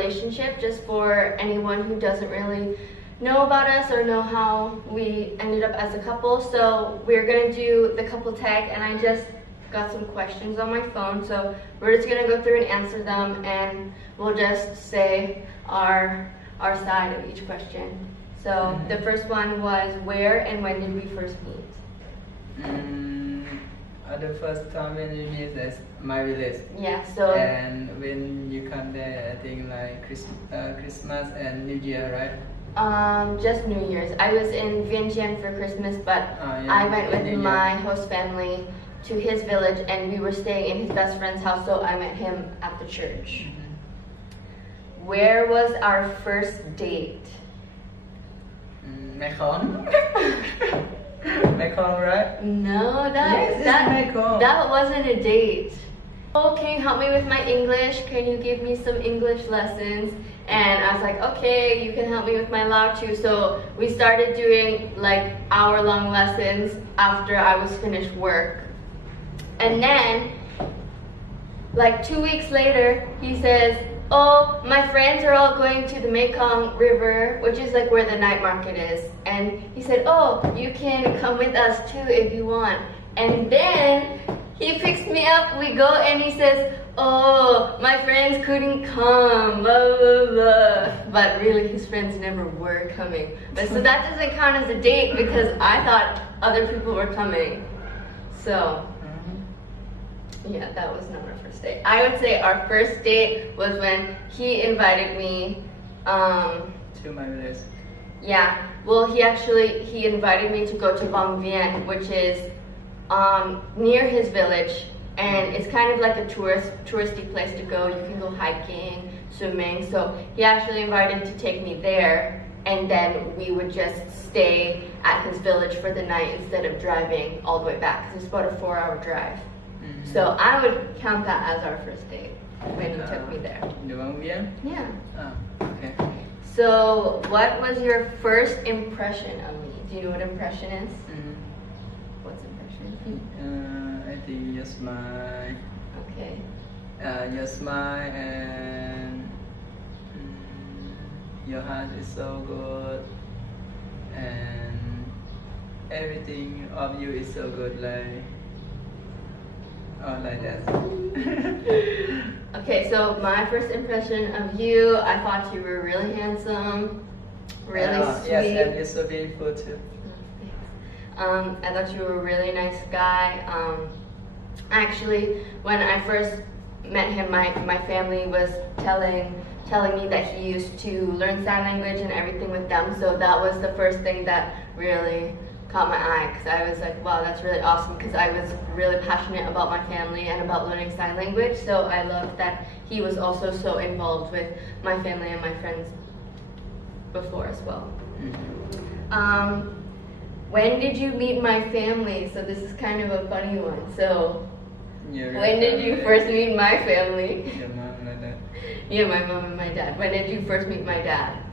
relationship, just for anyone who doesn't really know about us or know how we ended up as a couple. So we're gonna do the couple tag, and I just got some questions on my phone, so we're just gonna go through and answer them, and we'll just say our side of each question. So the first one was, where and when did we first meet? The first time when you meet is my village. Yeah, so And when you come there, I think like Christmas and New Year, right? just New Year's. I was in Vientiane for Christmas, but Yeah, I went with New Year. my host family to his village, and we were staying in his best friend's house, so I met him at the church. Where was our first date? Mekong. Mekong, right? No, Yes, it's Mekong. that wasn't a date. Oh, can you help me with my English? Can you give me some English lessons? And I was like, okay, you can help me with my Lao too. So we started doing like hour-long lessons after I was finished work. And then, like 2 weeks later, he says, oh, my friends are all going to the Mekong River, which is like where the night market is. And he said, oh, you can come with us too if you want. And then he picks me up, we go, and he says, oh, my friends couldn't come, blah, blah, blah. But really, his friends never were coming. But so that doesn't count as a date because I thought other people were coming. So, yeah, that was not our first date. I would say our first date was when he invited me, To my village. yeah, well, he invited me to go to Long Vien, which is near his village, and it's kind of like a touristy place to go. You can go hiking, swimming. So he actually invited to take me there, and then we would just stay at his village for the night instead of driving all the way back, because it's about a 4-hour drive. So I would count that as our first date when he took me there. The Long Vien? Yeah. Okay. So what was your first impression of me? Do you know what impression is? What's impression? I think your smile. Okay. Your smile and your heart is so good, and everything of you is so good, like that. Okay, so my first impression of you, I thought you were really handsome, really sweet. Yes, and you're so beautiful too. I thought you were a really nice guy. Actually, when I first met him, my family was telling me that he used to learn sign language and everything with them. So that was the first thing that really caught my eye, because I was like, wow, that's really awesome, because I was really passionate about my family and about learning sign language. So I loved that he was also so involved with my family and my friends before as well. When did you meet my family? So this is kind of a funny one. So when did you first meet my family? Your mom and my dad. Yeah, my mom and my dad. When did you first meet my dad?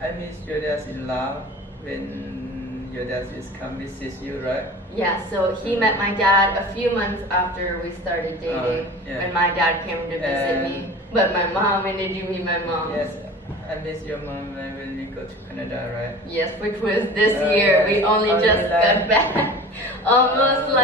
I miss your dad in Laos when your dad is come visit you, right? Yeah, so he met my dad a few months after we started dating, yeah. when my dad came to visit me. But my mom, when did you meet my mom? Yes, I miss your mom when we go to Canada, right? Yes, which was this year. We only just got back. Almost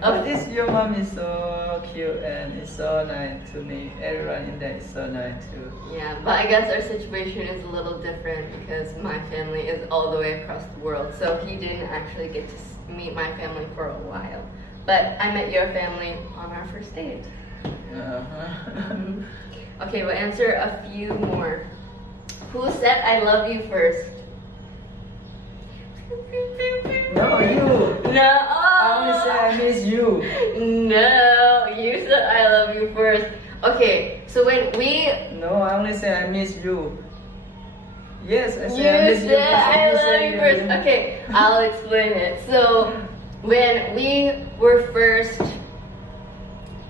But this your mom is so cute and it's so nice to me. Everyone in there is so nice too. Yeah, but I guess our situation is a little different because my family is all the way across the world. So he didn't actually get to meet my family for a while. But I met your family on our first date. Okay, we'll answer a few more. Who said I love you first? No, you. No. I only say I miss you. No, you said I love you first. Okay, so when we... No, I only say I miss you. Yes, I say You I miss you. said I love you first. Okay, I'll explain it. So when we were first,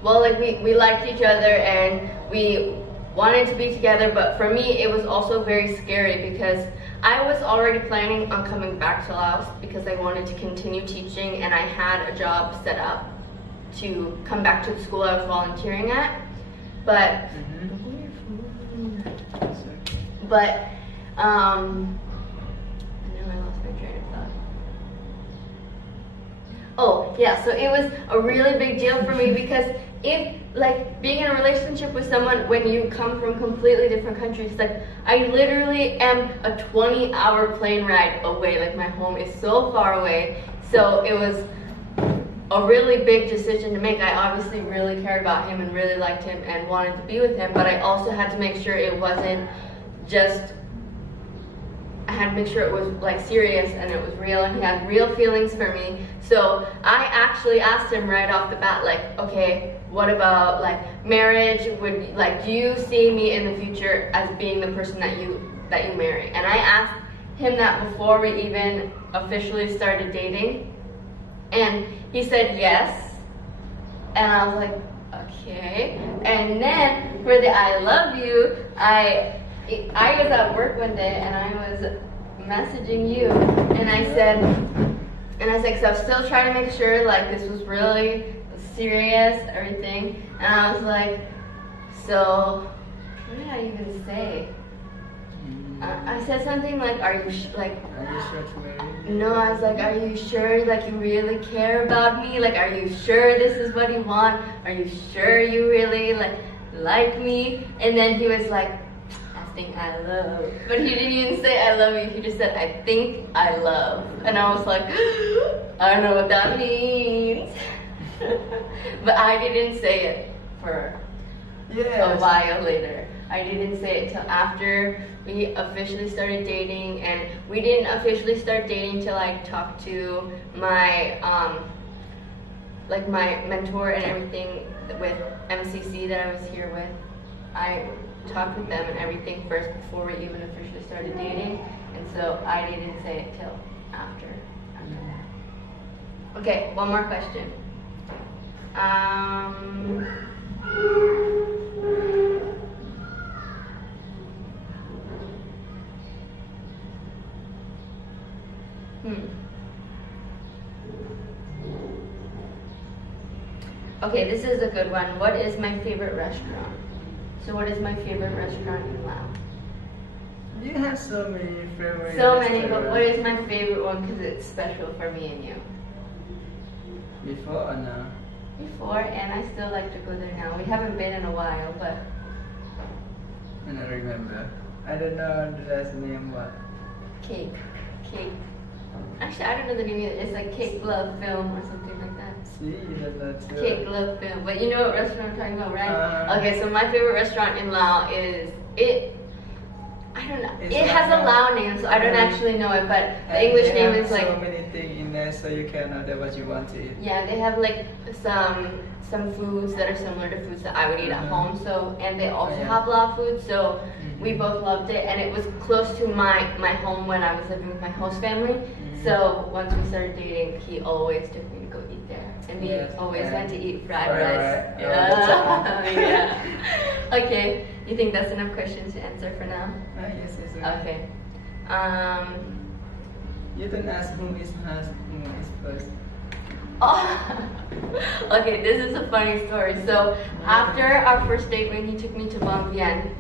well, like we liked each other and we wanted to be together, but for me it was also very scary because I was already planning on coming back to Laos because I wanted to continue teaching and I had a job set up to come back to the school I was volunteering at. but but and now I lost my train of thought. Oh, yeah, so it was a really big deal for me because if, like, being in a relationship with someone when you come from completely different countries, like, I literally am a 20-hour plane ride away. Like, my home is so far away. So it was a really big decision to make. I obviously really cared about him and really liked him and wanted to be with him, but I also had to make sure it wasn't just, I had to make sure it was like serious and it was real and he had real feelings for me. So I actually asked him right off the bat, like, okay, what about like marriage? Would, like, do you see me in the future as being the person that you marry? And I asked him that before we even officially started dating, and he said yes. And I was like, okay. And then for the I love you, I was at work one day and I was messaging you and I said, because I was still trying to make sure like this was really serious, everything. And I was like, so what did I even say? I said something like, are you sure to marry? No, I was like, are you sure, like, you really care about me? Like, are you sure this is what you want? Are you sure you really like me? And then he was like, I think I love. But he didn't even say I love you. He just said, I think I love. And I was like, I don't know what that means. But I didn't say it for a while later. I didn't say it till after we officially started dating, and we didn't officially start dating till I talked to my my mentor and everything with MCC that I was here with. I talked with them and everything first before we even officially started dating, and so I didn't say it till after that. Okay, one more question. Okay, this is a good one. What is my favorite restaurant? So what is my favorite restaurant in Laos? You have so many favorite So many, but what is my favorite one because it's special for me and you? Before or now? Before, and I still like to go there now. We haven't been in a while, but... I don't remember. I don't know the last name what. Cake. Actually, I don't know the name either. It's like Cake Love Film or something like that. See, you don't know too. Cake Love Film. But you know what restaurant I'm talking about, right? Okay, so my favorite restaurant in Laos is... I don't know. It has a Lao name, so I don't actually know it, but the English name is like... so many things in there, so you can order what you want to eat. Yeah, they have like some foods that are similar to foods that I would eat at home. So, and they also have Lao food. So we both loved it, and it was close to my home when I was living with my host family. So once we started dating, he always took me to go eat there, and we always went to eat fried rice. Yeah. Okay. You think that's enough questions to answer for now? Yes. Okay. You don't ask who is first. Oh. Okay, this is a funny story. So after our first date, when he took me to Bang Vian,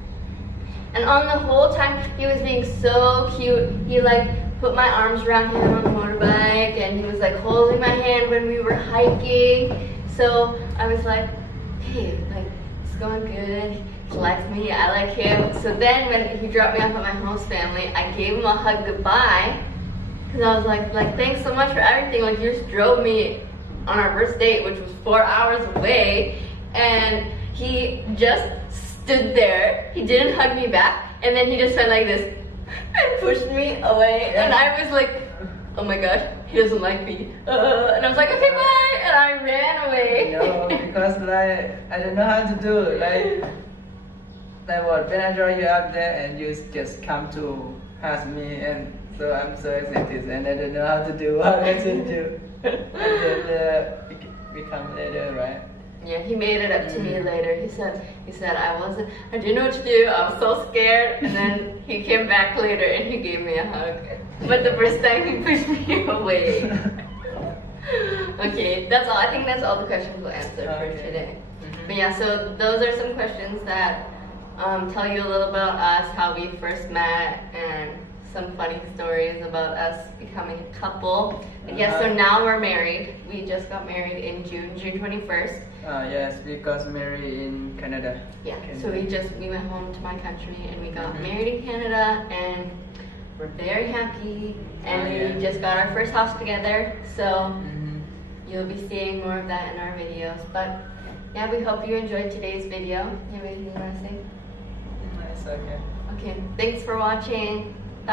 and on the whole time he was being so cute. He like put my arms around him on the motorbike, and he was like holding my hand when we were hiking. So I was like, hey, like it's going good. He likes me, I like him. So then when he dropped me off at my host family, I gave him a hug goodbye. Because I was like, thanks so much for everything. Like, you just drove me on our first date, which was 4 hours away. And he just stood there. He didn't hug me back. And then he just went like this and pushed me away. And I was like, oh my gosh, he doesn't like me. And I was like, okay, bye. And I ran away. No, because like, I don't know how to do. Like what, when I draw you up there and you just come to ask me, and so I'm so excited and I don't know how to do what I should do. And then we come later, right? Yeah, he made it up to me later. He said I didn't know what to do. I was so scared. And then he came back later and he gave me a hug. But the first time he pushed me away. Okay, that's all. I think that's all the questions we'll answer for today. But yeah, so those are some questions that tell you a little about us, how we first met, and some funny stories about us becoming a couple. But yeah, so now we're married. We just got married in June 21st. Yes, we got married in Canada. Yeah, so we went home to my country and we got married in Canada, and we're very happy. And we just got our first house together. So you'll be seeing more of that in our videos. But yeah, we hope you enjoyed today's video. You have anything you want to say? It's okay. Okay, thanks for watching. Bye.